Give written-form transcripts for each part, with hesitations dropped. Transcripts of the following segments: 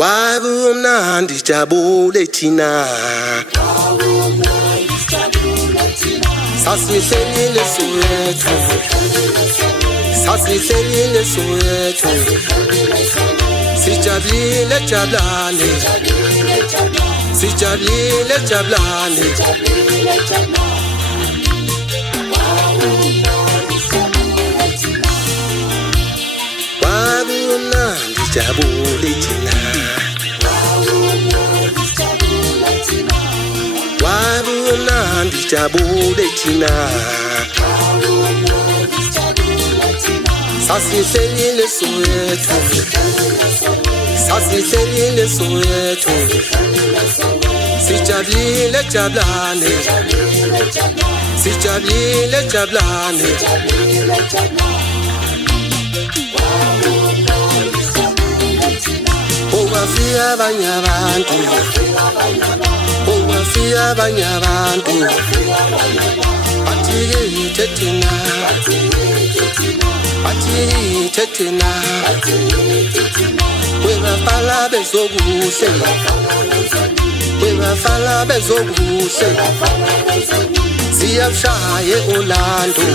Kwabumnandi jabule thina Sasihlelile Soweto Sasihlelile Soweto Sijabulile Jabulani Sijabulile Jabulani Kwabumnandi jabule thina Kwabumnandi jabule thina Sasihlelile Soweto Sasihlelile Soweto Sijabulile Jabulani Sijabulile Jabulani Owafika abanye abantu Owafika abanye abantu Athi thethina Athi thethina Webafala bezokuhle Webafala bezokuhle Siyashaya Orlando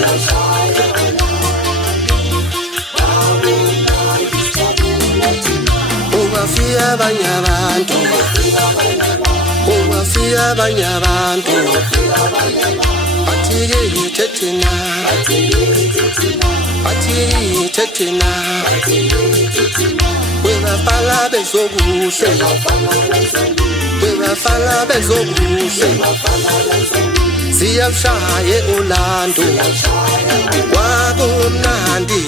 Owafika abanye abantu Owafika abanye abantu Athi thethina Athi thethina Webafala bezokuhle Webafala bezokuhle Siyashaya Orlando Kwabumnandi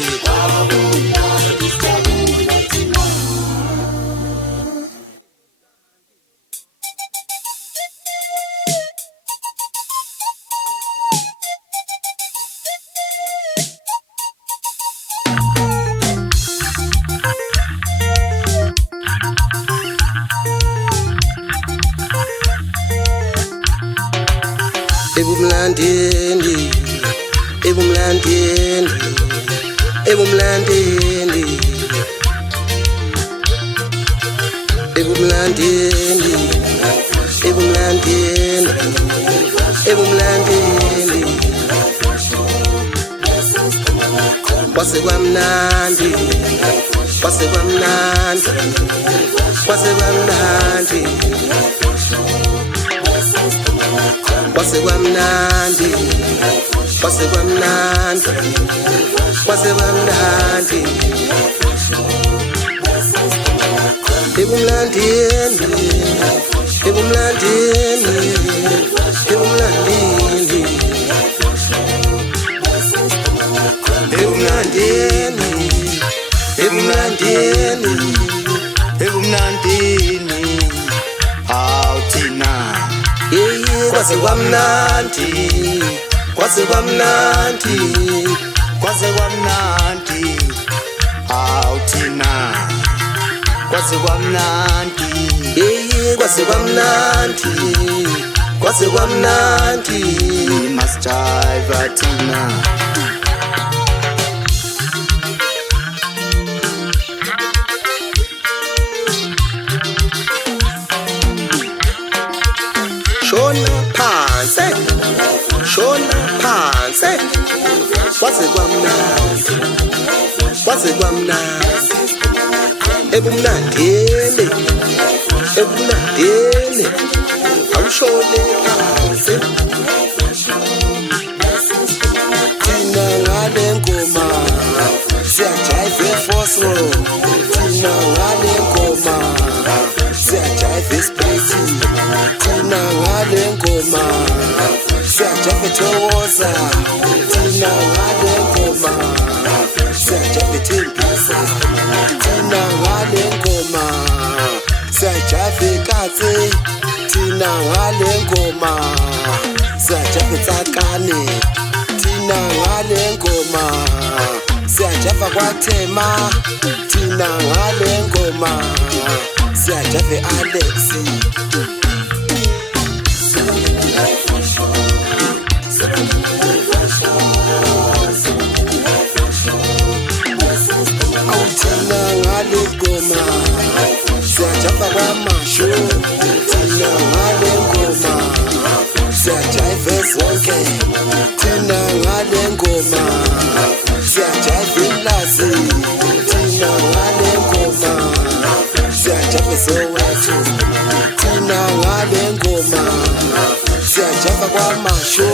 Ebumlandeni Ebumlandeni Ebumlandeni Ebumlandeni Ebumlandeni Ebumlandeni Kwasekwamnandi Kwasekwamnandi Kwasekwamnandi Kwasekwamnandi Kwasekwamnandi Kwasekwamnandi Ebumlandeni Ebumlandeni Ebumlandeni Ebumlandeni Ebumlandeni Ebumlandeni Awuthina Kwasekwamnandi Kwasekwamnandi Kwasekwamnandi Awuthina Kwasekwamnandi Kwasekwamnandi Kwasekwamnandi Must jive thina Shona phansi Shona phansi Kwasekwamnandi Kwasekwamnandi Ebumlandeni Ebumlandeni Awushone phansi Thina ngale ngoma Siyajive force roll Thina ngale ngoma Siyajive space Thina ngale ngoma Siyajive thokoza Thina ngale ngoma Siyajive thembisa Thina ngale ngoma Siyajive katse Thina ngale ngoma Siyajive tsakane Thina ngale ngoma Siyajive kwathema Thina ngale ngoma Siyajive Alexi Awuthina ngale ngoma ngoma siyajayiva imlazi thina ngale ngoma siyajayiva Soweto thina ngale ngoma siyajayiva kwamasho